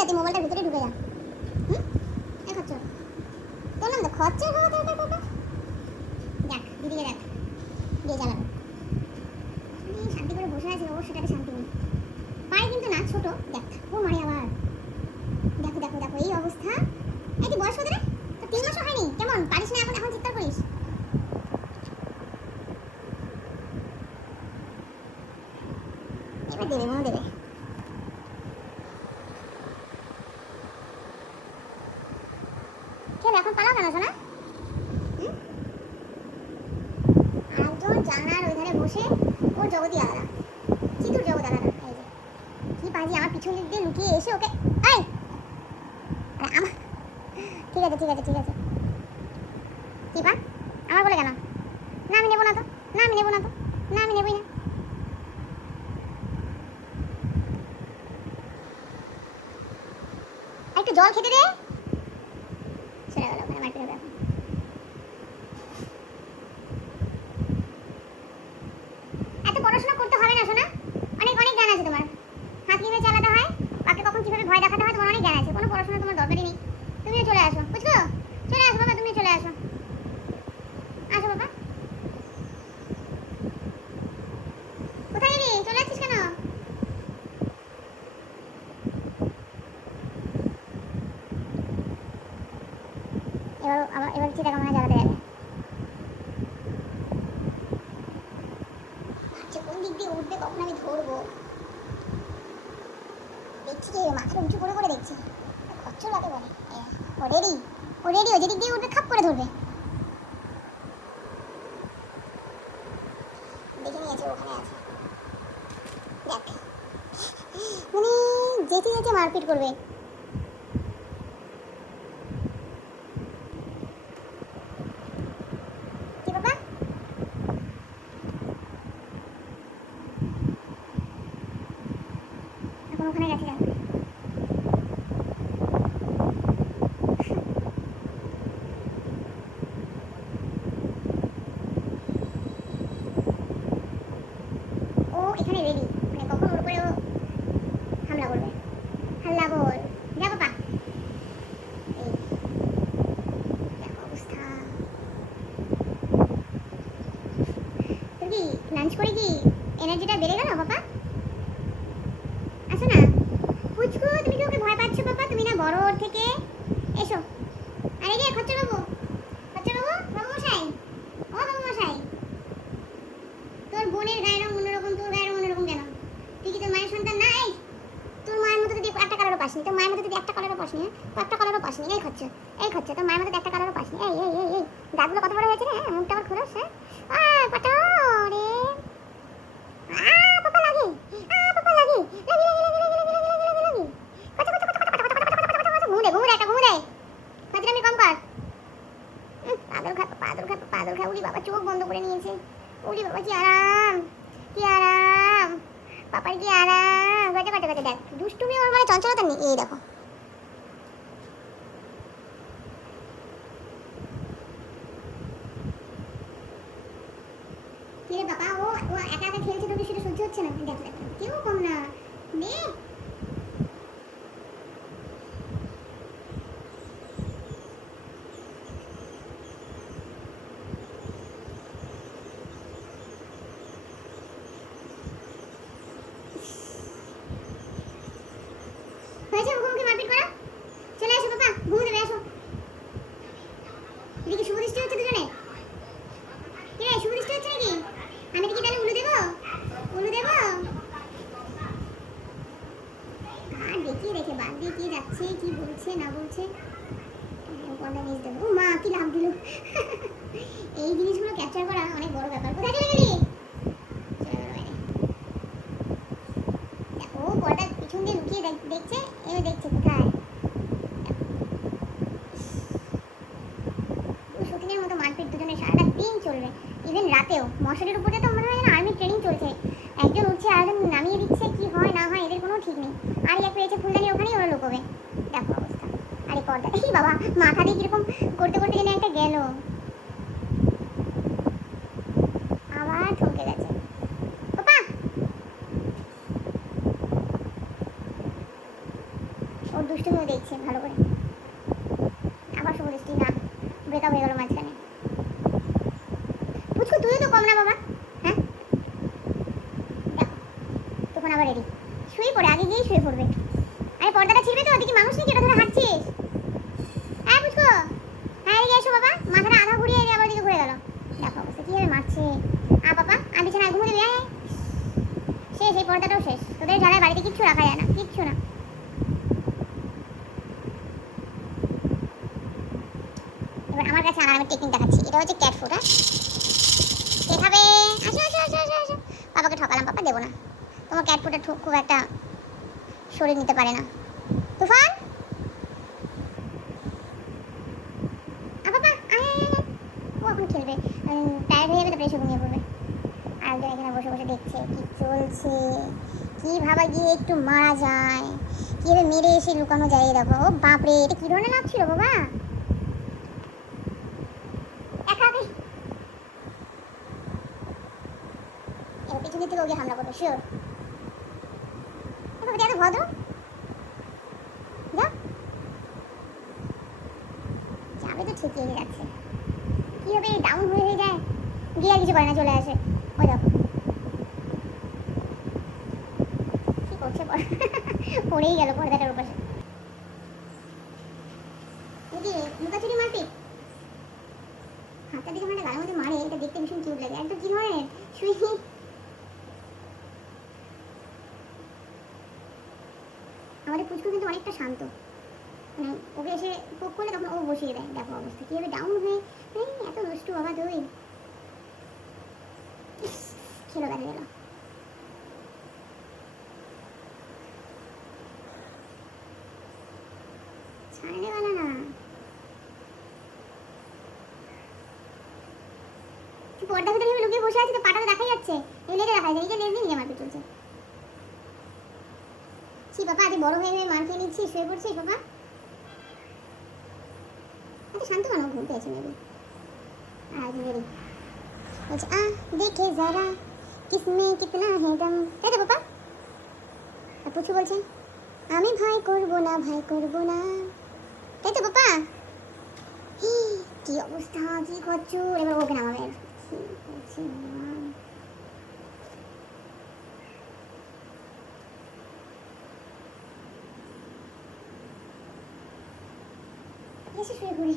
যা, তুই মোবাইলটার ভিতরে ঢুকে যা। হুম, এই খচ্চর তোর নাম তো খচ্চর বাবা, তোর বাবা দেখ দিদিকে দেখ দিয়ে জ্বালানো। শান্তি করে বসে আছে, ওর সেটাতে শান্তি নেই। পায়ে কিন্তু না, ছোট দেখ ও মারে আবার। দেখো দেখো দেখো এই অবস্থা। এই তুই বয়স কত রে? তো 3 মাসও হয়নি, কেমন পারিস না এখন এখন চিৎকার করিস? এবার দেবে মনে দেবে। কেন এখন পালাও কেন শোনা? একজন জানলার ওই ধারে বসে ওর জগতই আলাদা, চিতুর জগৎ আলাদা। এই যে কি পাজি আমার পিছন দিক দিয়ে লুকিয়ে এসে ওকে এই আমার ঠিক আছে ঠিক আছে ঠিক আছে কি পা আমার বলে কেন? না আমি নেবো না তো, না আমি নেবো না তো, না আমি নেবই না। একটু জল খেতে দে। সেরে গেল ওখানে মারপিট হবে এখন। এত পড়াশোনা করতে হবে না শোনা, অনেক অনেক জ্ঞান আছে তোমার। হাত কিভাবে চালাতে হয়, কাকে কখন কিভাবে ভয় দেখাতে হয়, তোমার অনেক জ্ঞান আছে। কোনো পড়াশোনা তোমার দরকারই নেই। তুমিও চলে আসো, বুঝছো? চলে আসো বাবা, তুমি চলে আসো। আসো বাবা। কোথায় গেলি? চলে আসছিস কেন? এবার চিতা কামনা জ্বালাতে যাবে। আচ্ছা কোন দিক দিয়ে উঠবে, কখন আমি ধরবো দেখছি। মাথাটা উঁচু করে করে দেখছি। খচ্চর লাগে বলে। ও রেডি, ও রেডি, ও যেদিক দিয়ে উঠবে খাপ করে ধরবে। দেখে নিয়েছে ওখানে আছে, দেখ মানে যেতে যেতে মারপিট করবে। কি বাবা? এখন ওখানে গেছে যাবে। ও এখানে রেডি, মানে কখন ওর উপরে ও হামলা করবে। হাল্লা বল যা বাবা। এই দেখো অবস্থা। তোর কি লাঞ্চ করে কি এনার্জিটা বেড়ে গেল বাবা? আসো না পুচকু, তুমি কি ওকে ভয় পাচ্ছ বাবা? তুমি না বড় ওর থেকে, এসো। আরে রে খচ্চর বাবু, খচ্চর বাবু, বাবু মশাই, ও বাবু মশাই। তোর বোনের গায়ের রং অন্যরকম, তোর গায়ের রং অন্যরকম কেন? তুই কি তোর মায়ের সন্তান না? এই তোর মায়ের মতো যদি একটা কালারও পাসনি, তোর মায়ের মতো যদি একটা কালারও পাসনি, তো একটা কালারও পাসনি। এই খচ্চর, এই খচ্চর, তোর মায়ের মতো একটা কালারও পাসনি। এই এই এই এই দাঁতগুলো কত বড় হয়েছে রে, হ্যাঁ মুখটা আবার খোলস। হ্যাঁ পাটা রে পাপা লাগে, পাপা লাগে লাগে লাগে লাগে লাগে লাগে লাগে লাগে লাগে কত কত কত কত কত কত কত কত ঘুমু দে ঘুমু দে একটা ঘুমু দে। ফাজলামি কম কর। পাদল খা পাদল খা পাদল খা। উড়ি বাবা চোখ বন্ধ করে নিয়েছে। উড়ি বাবা কি আরাম, কি আরাম, পাপার কি আরাম। গজা গজা গজা দেখ দুষ্টুমি ওর মানে চঞ্চলতা নেই। এই দেখো কি রে বাবা, ও ও একা একা খেলছে, তোকে সেটা সহ্য হচ্ছে না? দেখ দেখ কেউ কম না নে। হয়েছে মুখোমুখি মারপিট করা? চলে আসো বাবা, ঘুমো দেবে আসো। এদিকে শুভ দৃষ্টি হচ্ছে দুজনে। কে শুভ দৃষ্টি হচ্ছে নাকি? আমি কি তাহলে উলু দেবো? উলু দেবো? আর দেখিয়ে রেখে বাদ দিয়ে কি যাচ্ছে, কি বলছে না বলছে। কোনটা নিজ দেবো? ও মা কি লাভ দিল। এই জিনিসগুলো ক্যাপচার করা অনেক বড় ব্যাপার। কোথায় চলে গেলি? দেখো বড়টা পিছন দিয়ে লুকিয়ে দেখছে, এ দেখছে কোথায়। সতীনের মতো মারপিট দুজনে সারাটা দিন চলবে, ইভেন রাতেও। মশারির উপরে তো মনে হয় যেন আর্মি ট্রেনিং চলছে। একজন উঠছে আরেকজন নামিয়ে দিচ্ছে, কি হয় না হয় এদের কোনো ঠিক নেই। আর এক পেয়েছে ফুলদানি, ওখানেই ওরা লুকোবে। দেখো অবস্থা। আরে পর্দা এই বাবা মাথা দিয়ে কিরকম করতে করতে যেন একটা গেল, আবার থমকে গেছে। পাপা ওর দেখছে ভালো করে। আবার শুভ দৃষ্টি না, ব্রেকআপ হয়ে গেল মাঝখানে। পুচকু তুইও তো কম না বাবা, হ্যাঁ দেখো তখন আবার রেডি শুয়ে পড়ে, আগে গিয়েই শুয়ে পড়বে। আরে পর্দাটা ছিড়বে তো, ওদিকে মানুষ নাকি, ওটা ধরে হাঁটছিস? হ্যাঁ পুচকু, হ্যাঁ এদিকে এসো বাবা, মাথাটা আধা ঘুরিয়ে আবার দিকে ঘুরে গেল। দেখো অবস্থা কীভাবে মারছে। বাবা আমি বিছানায় ঘুমে দেবে, শেষ, এই পর্দাটাও শেষ। তোদের জ্বালায় বাড়িতে কিচ্ছু রাখা যায় না, কিচ্ছু না। এবার আমার কাছে আনার আমি টেকনিক দেখাচ্ছি, এটা হচ্ছে ক্যাট ফুড। হ্যাঁ কে খাবে? আসো আসো আসো আসো আসো। বাবাকে ঠকালাম, পাপা দেবো না, তোমার ক্যাট ফুডটা খুব একটা শরীর নিতে পারে না। তুফান বাবা ও এখন খেলবে, টায়ার্ড হয়ে যাবে, তারপরে এসে ঘুমিয়ে পড়বে। আর একজন এখানে বসে বসে দেখছে কি চলছে, কি ভাবা গিয়ে একটু মারা যায়, কীভাবে মেরে এসে লুকানো যায়। দেখো ও বাপরে, এটা কী ধরনের লাভ ছিল বাবা। এবার পিছনের থেকে ওকে হামলা করবে শিওর। এত ভদ্র, যা যাবে তো ঠিকই এগিয়ে যাচ্ছে, কীভাবে ডাউন হয়ে যায়, গিয়ে আর কিছু করে না, চলে আসে। ও দেখো কি করছে, পড়েই গেল পর্দাটার উপরে। লুকাচুরি মারপিট, হাতটা দিকে মানে গালের মধ্যে মারে, এটা দেখতে ভীষণ কিউট লাগে। একদম কি ধরনের সুইট। আমাদের পুচকু কিন্তু অনেকটা শান্ত, মানে ওকে এসে পোক করলে তখন ও বসিয়ে দেয়। দেখো অবস্থা কীভাবে ডাউন হয়ে, এত দুষ্টু বাবা তুই। খেলো গেল গেল। ছাড়নে বালা না, পর্দা ভিতরে লুকিয়ে বসে আছে তো, পাটা তো দেখাই যাচ্ছে, লেজে দেখা যায়, এই যে লেজ দিয়ে নিজে মারপিট চলছে। ছি বাবা, আজ বড় হয়ে মার খেয়ে নিচ্ছিস, শুয়ে পড়ছিস বাবা, এত শান্ত কেন? ঘুম পেয়েছে মেবি। আর রেডি বলছে দেখে যারা কিসমে কিতনা হে দম, তাই তো বাবা? আর পুচু বলছে আমি ভয় করবো না, ভয় করবো না, তাই তো বাবা? কি অবস্থা, কি করছো? এবার ওকে নামাবে। এসে শুয়ে পড়ি।